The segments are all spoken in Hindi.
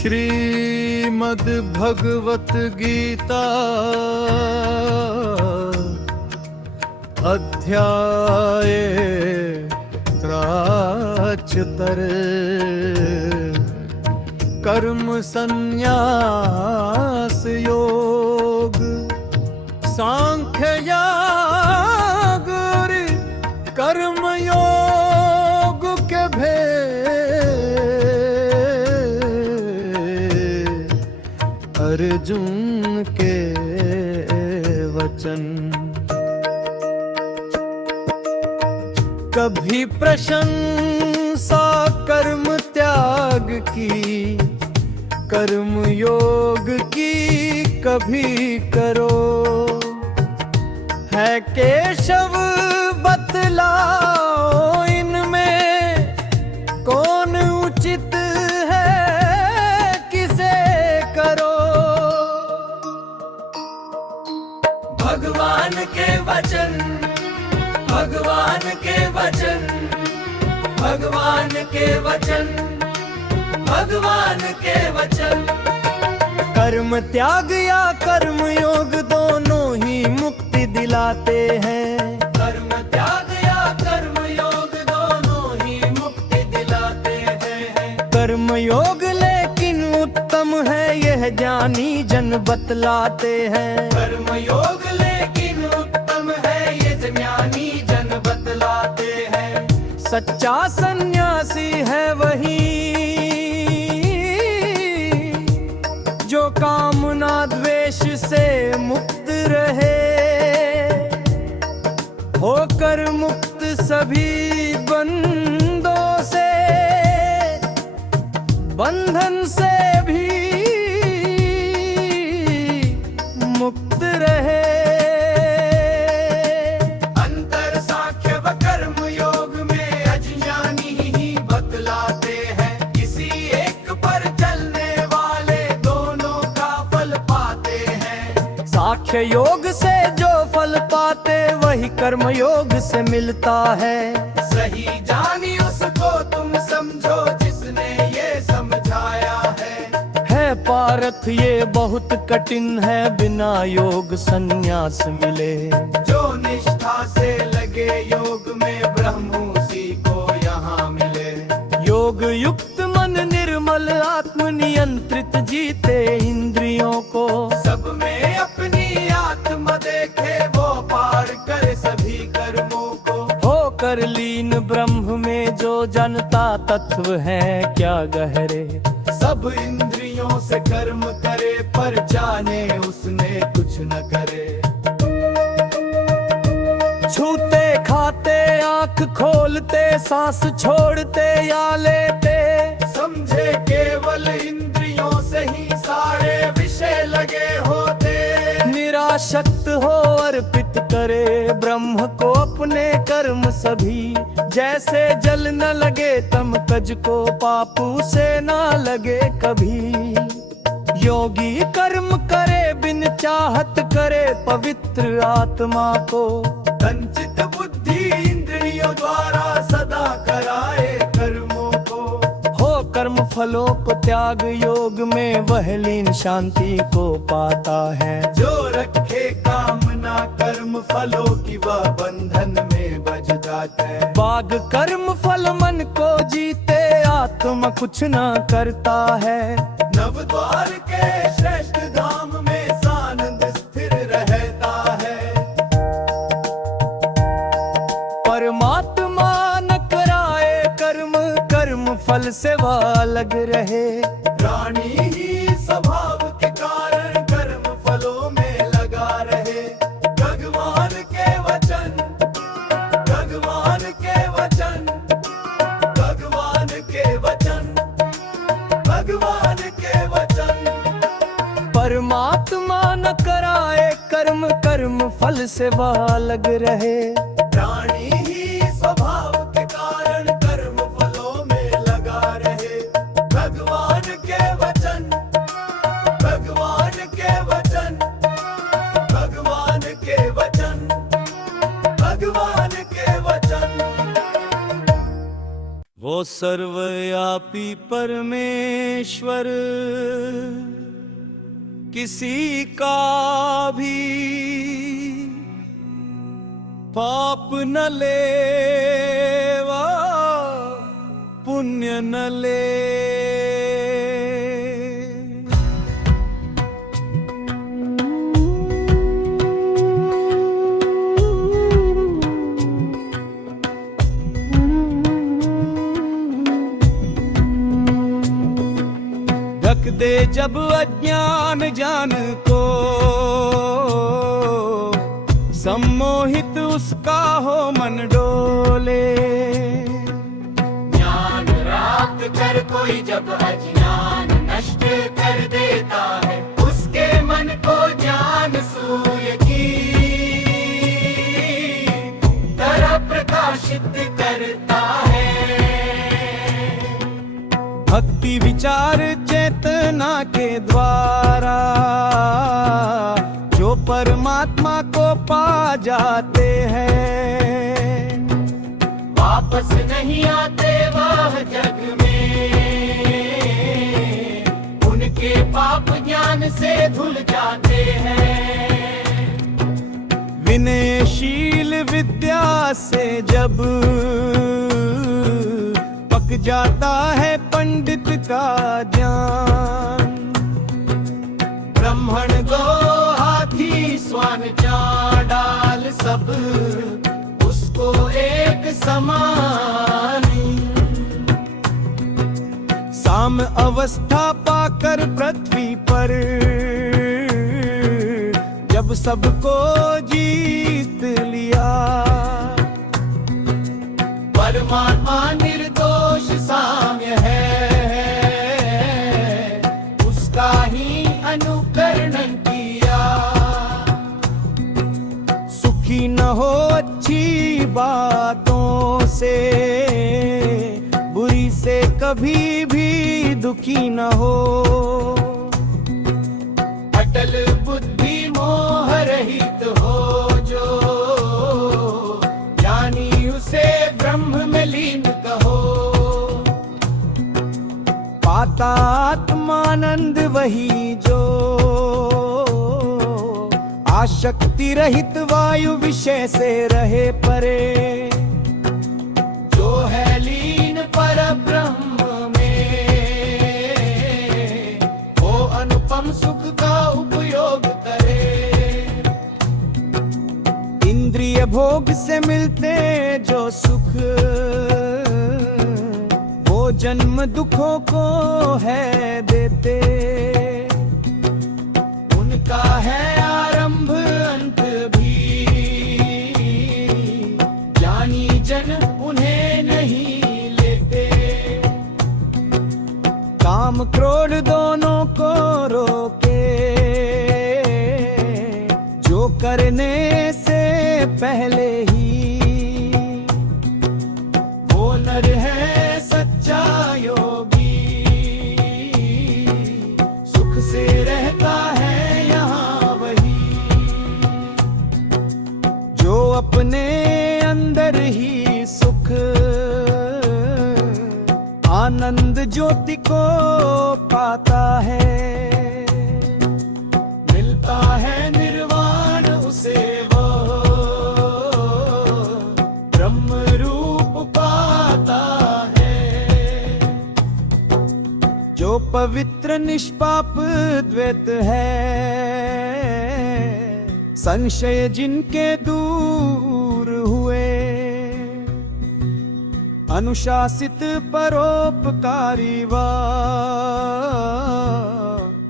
श्रीमद् भगवत गीता अध्याय त्राचतर कर्म संन्यास योग सांख्य योग कर्म योग के भेद अर्जुन के वचन। कभी प्रशंसा कर्म त्याग की, कर्म योग की कभी करो। है केशव बतलाओ इनमें कौन उचित है, किसे करो। भगवान के वचन, भगवान के वचन, भगवान के वचन, भगवान के वचन। कर्म त्याग या कर्म योग दोनों ही मुक्ति दिलाते हैं। कर्म त्याग या कर्म योग दोनों ही मुक्ति दिलाते हैं। कर्म योग लेकिन उत्तम है, यह ज्ञानी जन बतलाते हैं। कर्म योग लेकिन उत्तम है, ये ज्ञानी जन बतलाते हैं। सच्चा सन्यासी है वही जो कामना द्वेष से मुक्त रहे, होकर मुक्त सभी बंधों से, बंधन से भी मुक्त रहे। अंतर सांख्य व कर्म योग में अज्ञानी ही बतलाते हैं। किसी एक पर चलने वाले दोनों का फल पाते हैं। सांख्य योग से जो फल पाते वही कर्म योग से मिलता है। सही जानी उसको तुम समझो जिसने ये समझाया है। पारथ ये बहुत कठिन है, बिना योग संन्यास मिले। जो निष्ठा से लगे योग में ब्रह्म उसी को यहाँ मिले। योग युक्त मन निर्मल आत्म नियंत्रित जीते इंद्रियों को। सब में अपनी आत्मा देखे वो पार करे सभी कर्मों को। होकर लीन ब्रह्म में जो जानता तत्व है क्या गहरे। सब इंद्रियों से कर्म करे पर जाने उसने कुछ न करे। छूते खाते आंख खोलते सांस छोड़ते या लेते, समझे केवल इंद्रियों से ही सारे विषय लगे होते। निराशक्त हो अर्पित करे ब्रह्म को अपने कर्म सभी। जैसे जल न लगे तम कज को, पापू से न लगे कभी। योगी कर्म करे बिन चाहत करे पवित्र आत्मा को। संचित बुद्धि इंद्रियों द्वारा सदा कराए कर्मों को। हो कर्म फलों को त्याग योग में वह लीन शांति को पाता है। जो रखे कामना कर्म फलों की वह बंधन में बज जाता है। बाग कर्म फल मन को जीते आत्मा कुछ न करता है। नव द्वार के श्रेष्ठ धाम में सानंद स्थिर रहता है। परमात्मा न कराए कर्म, कर्म फल से वह अलग रहे। प्राणी ही स्वभाव के कारण कर्म फलों में लगा रहे। भगवान के वचन, भगवान के वचन, भगवान के वचन, भगवान के वचन। परमात्मा न कराए कर्म, कर्म फल से वह अलग रहे। प्राणी ही स्वभाव के कारण कर्म फलों में लगा रहे। भगवान के वचन, भगवान के वचन, भगवान के वचन, भगवान के वचन। वो सर्वव्यापी व्यापी परमेश्वर किसी का भी पाप न लेवा पुण्य न ले। ढक दे जब अज्ञान जान को, सम्मोहित उसका हो मन डोले। ज्ञान प्राप्त कर कोई जब अज्ञान नष्ट कर देता है, उसके मन को ज्ञान सूर्य की तरह प्रकाशित करता है। भक्ति विचार चेतना के द्वारा जो परमात्मा को पा जाते हैं, वापस नहीं आते वह जग में, उनके पाप ज्ञान से धुल जाते हैं। विनयशील विद्या से जब पक जाता है पंडित का ज्ञान, ब्राह्मण गो हाथी स्वान चांडाल सब उसको एक समान। साम अवस्था पाकर पृथ्वी पर जब सबको जीत लिया, परमात्मा निर्दोष साम्य है, उसका ही अनुकरण किया। सुखी न हो अच्छी बातों से, बुरी से कभी भी दुखी न हो। अटल बुद्धि मोह रहित हो जो, ज्ञानी उसे ब्रह्म में लीन कहो। पाता आत्मानंद वही जो, आशक्ति रहित वायु विषय से रहे परे। जो है लीन पर ब्रह्म में, वो अनुपम सुख का उपयोग करे। इंद्रिय भोग से मिलते जो सुख, वो जन्म दुखों को है देते। उनका है आरंभ अंत भी, ज्ञानी जन उन्हें नहीं लेते। काम क्रोध दोनों को रोके, जो करने से पहले ही, वो नर है सच्चा योगी, सुख से रहता है यहाँ वही। जो अपने अंदर ही सुख आनंद ज्योति को पाता है। मिलता है निर्वाण उसे वो, ब्रह्म रूप पाता है। जो पवित्र निष्पाप द्वैत है, संशय जिनके दूर हुए। अनुशासित परोपकारी वा,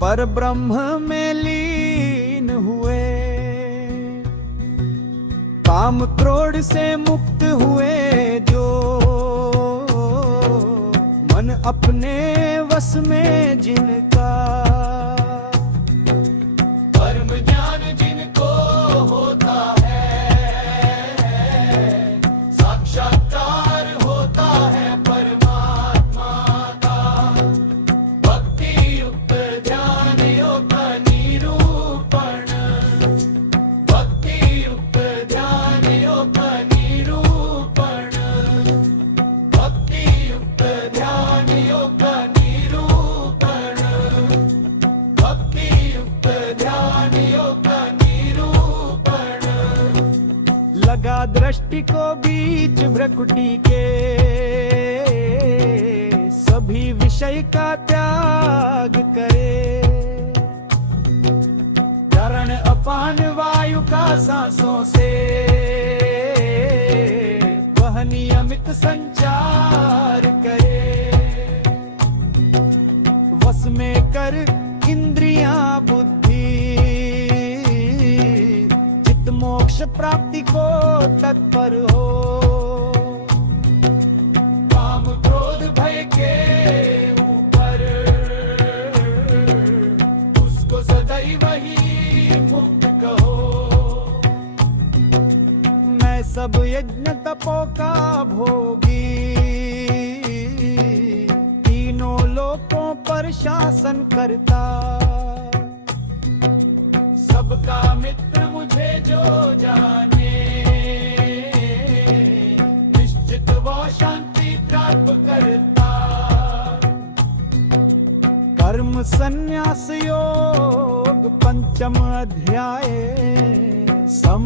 पर ब्रह्म में लीन हुए। काम क्रोध से मुक्त हुए जो, मन अपने वश में जिनका। परम ज्ञान जिनको होता है, साक्षात्कार होता है परमात्मा का। भक्ति युक्त ध्यान योग का निरूपण, भक्ति युक्त ध्यान योग का निरूपण, भक्ति युक्त ध्यान योग भ्रकुटी को बीच भ्रकुटी के, सभी विषय का त्याग करे। धारण अपान वायु का सांसों से, वह नियमित संचार करे। वश में कर इंद्रियां बुद्धि, चित्त मोक्ष प्राप्ति को तत्पर हो। काम क्रोध भय के ऊपर, उसको सदैव ही मुक्त कहो। मैं सब यज्ञ तपो का भोगी, तीनों लोकों पर शासन करता। सबका मित्र मुझे जो जाने, निश्चित वो शांति प्राप्त करता। कर्म संन्यास योग पंचम अध्याय सम